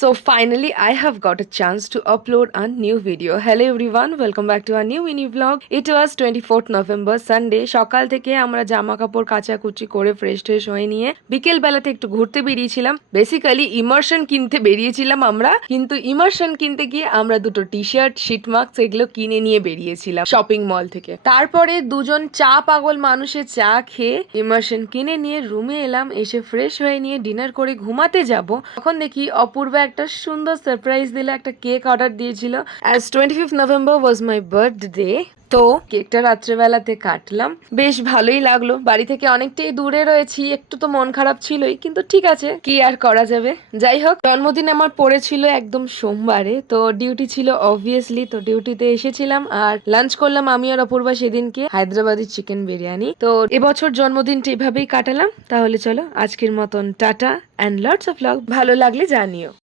So finally, I have got a chance to upload a new video. Hello everyone, welcome back to a new mini vlog. It was 24th November Sunday. সকাল থেকে আমরা জামা কাপড় কাচাকুচি করে fresh হয়ে নিয়ে বিকেল বেলাতে একটু ঘুরতে বেরিয়েছিলাম। বেসিক্যালি ইমার্শন কিনতে বেরিয়েছিলাম আমরা, কিন্তু ইমার্শন কিনতে গিয়ে আমরা দুটো টি শার্ট, শীট মাস্ক এগুলো কিনে নিয়ে বেরিয়েছিলাম শপিং মল থেকে। তারপরে দুজন চা পাগল মানুষের চা খেয়ে ইমার্শন কিনে নিয়ে রুমে এলাম, এসে ফ্রেশ হয়ে নিয়ে ডিনার করে ঘুমাতে যাব। তখন দেখি অপূর্বা একটা সুন্দর সারপ্রাইজ দিল, একটা কেক অর্ডার দিয়েছিল। As 25th November was my birthday, তো কেকটা রাত্রেবেলাতে কাটলাম, বেশ ভালোই লাগলো। বাড়ি থেকে অনেকটাই দূরে রয়েছি, একটু তো মন খারাপ ছিলই, কিন্তু ঠিক আছে, কি আর করা যাবে। যাই হোক, জন্মদিন আমার পড়েছিল একদম সোমবারে, তো ডিউটি ছিল অবভিয়াসলি, তো ডিউটিতে এসেছিলাম আর লাঞ্চ করলাম আমি আর অপূর্বা সেদিনকে হায়দ্রাবাদি চিকেন বিরিয়ানি। তো এবছর জন্মদিনটা এভাবেই কাটালাম। তাহলে চলো আজকের মতন tata and lots of love. ভালো লাগলে জানিও।